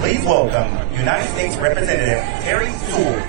Please welcome United States Representative Terri Sewell.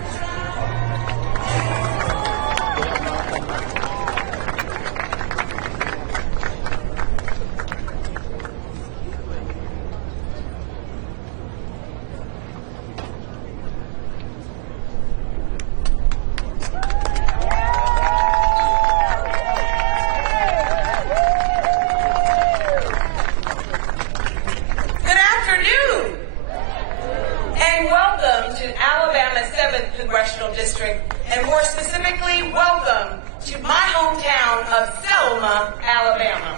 District, and more specifically, welcome to my hometown of Selma, Alabama.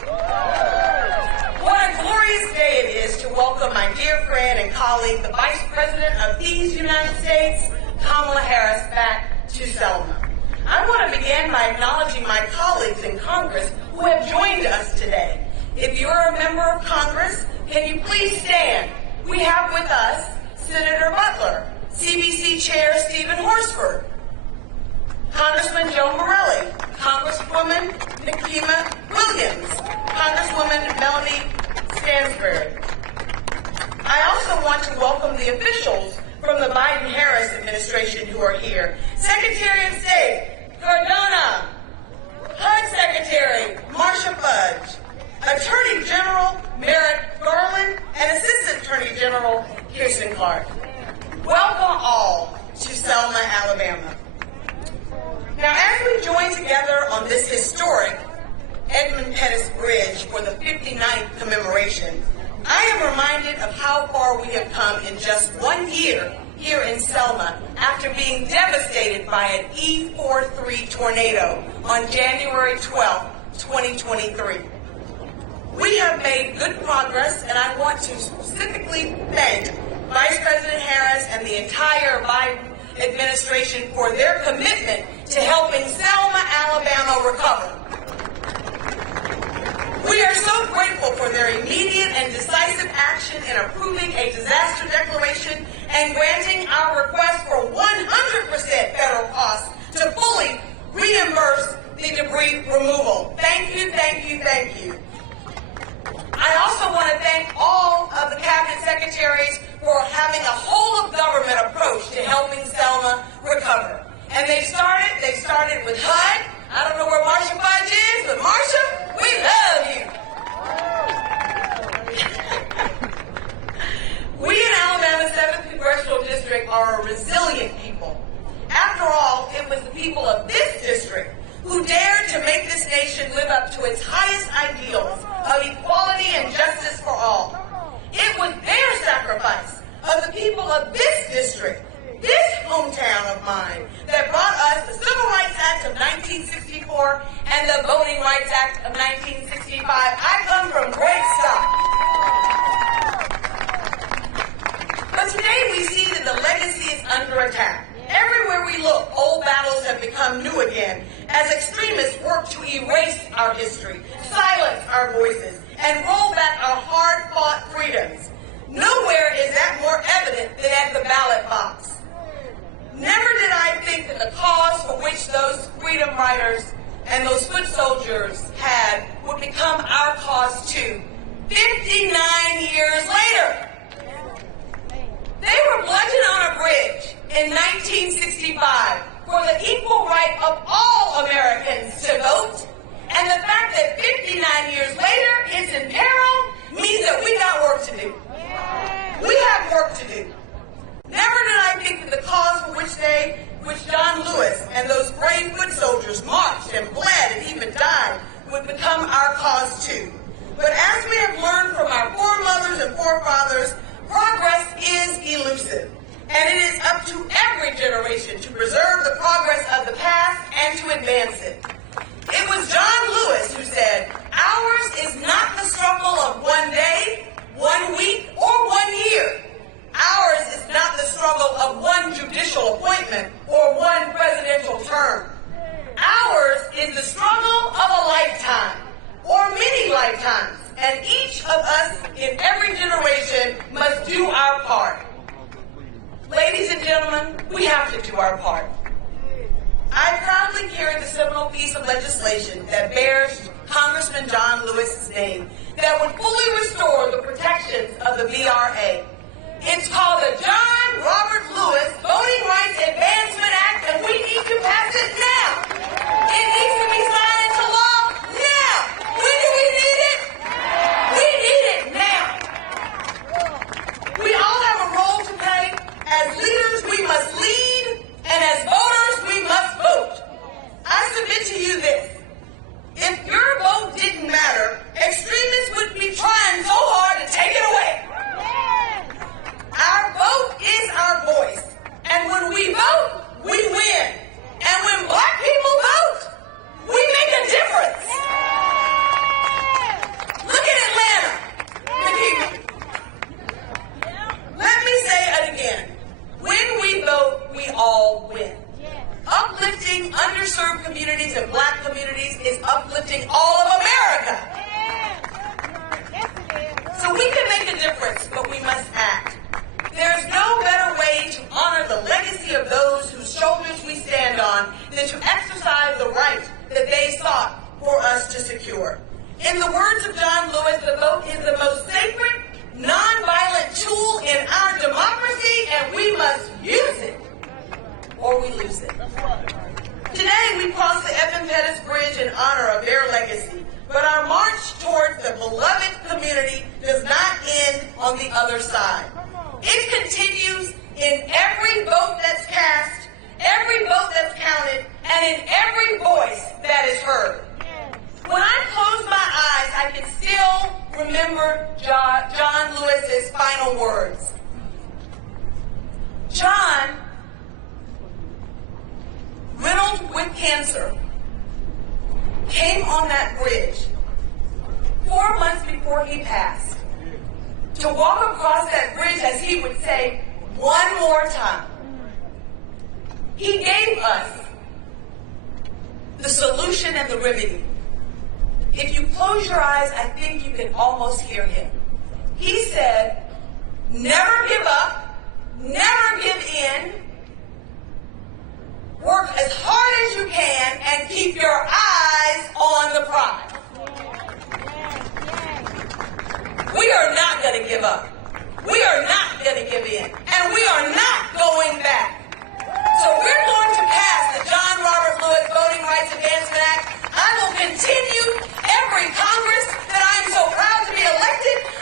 What a glorious day it is to welcome my dear friend and colleague, the Vice President of these United States, Kamala Harris, back to Selma. I want to begin by acknowledging my colleagues in Congress who have joined us today. If you're a member of Congress, can you please stand? We have with us Senator Butler, CBC Chair Stephen Horsford, Congressman Joe Morelli, Congresswoman Nikema Williams, Congresswoman Melanie Stansbury. I also want to welcome the officials from the Biden-Harris administration who are here. Secretary of State Cardona, HUD Secretary Marsha Fudge, Attorney General Merrick Garland, and Assistant Attorney General Kirsten Clark. Welcome all to Selma, Alabama. Now, as we join together on this historic Edmund Pettus Bridge for the 59th commemoration, I am reminded of how far we have come in just 1 year here in Selma after being devastated by an E43 tornado on January 12, 2023. We have made good progress, and I want to specifically thank Vice President Harris and the entire Biden administration for their commitment to helping Selma, Alabama recover. We are so grateful for their immediate and decisive action in approving a disaster declaration and granting our request for 100% federal costs to fully reimburse the debris removal. Thank you, thank you, thank you. I also want to thank all of the cabinet secretaries for having a whole-of-government approach to helping Selma recover. And they started with HUD. I don't know where Marsha Fudge is, but Marsha, we love you. We in Alabama's 7th Congressional District are a resilient people. After all, it was the people of this district who dared to make this nation live up to its highest ideals of equality and justice for all. It was their sacrifice of the people of this district, this hometown of mine, that brought us the Civil Rights Act of 1964 and the Voting Rights Act of 1965. I come from great stock. But today we see that the legacy is under attack. Everywhere we look, old battles have become new again as extremists work to erase our history, silence our voices, and roll back our hard-fought freedoms. Nowhere is that more evident than at the ballot box. Never did I think that the cause for which those freedom riders and those foot soldiers had would become our cause too. 59 years later. They were bludgeoned on a bridge in 1965 for the equal right of all Americans to vote. And the fact that 59 years later it's in peril means that we got work to do. We have work to do. Never did I think that the cause for which John Lewis and those brave foot soldiers marched and bled and even died would become our cause too. But as we have learned from our foremothers and forefathers, progress is elusive. And it is up to every generation to preserve the progress of the past and to advance it. It was John Lewis who said, "Ours is not the struggle of one day, 1 week, or 1 year. Ours is not the struggle of one judicial appointment or one presidential term. Ours is the struggle of a lifetime or many lifetimes, and each of us in every generation must do our part." Ladies and gentlemen, we have to do our part. I proudly carry the seminal piece of legislation that bears Congressman John Lewis's name that would fully restore the protections of the VRA. It's called the John Robert Lewis Voting Rights Advancement Act, and we need to pass it now. It needs to be signed into law now. When do we need it? We need it now. We all have a role to play. As leaders, we must lead, and as voters, we must vote. I submit to you this. If your vote didn't matter, extremists would be trying so hard to take it away. Our vote is our voice. And when we vote, we win. And when black people vote, we make a difference. Look at Atlanta. Let me say it again. When we vote, we all win. Uplifting underserved communities and black communities is uplifting all of America. So we can make a difference, but we must act. There's no better way to honor the legacy of those whose shoulders we stand on than to exercise the right that they sought for us to secure. In the words of John Lewis, the vote is the most sacred, nonviolent tool in our democracy, and we must use it or we lose it. Today we cross the Evan Pettus Bridge in honor of their legacy, but our march towards the beloved community does not end on the other side. It continues in every vote that's cast, every vote that's counted, and in every voice that is heard. When I close my eyes, I can still remember John Lewis's final words. John, riddled with cancer, came on that bridge 4 months before he passed to walk across that bridge, as he would say, one more time. He gave us the solution and the remedy. If you close your eyes, I think you can almost hear him. He said, never give up, never give in, work as hard as you can, and keep your eyes on the prize. We are not going to give up. We are not going to give in. And we are not going back. So we're going to pass the John Robert Lewis Voting Rights Advancement Act. I will continue every Congress that I am so proud to be elected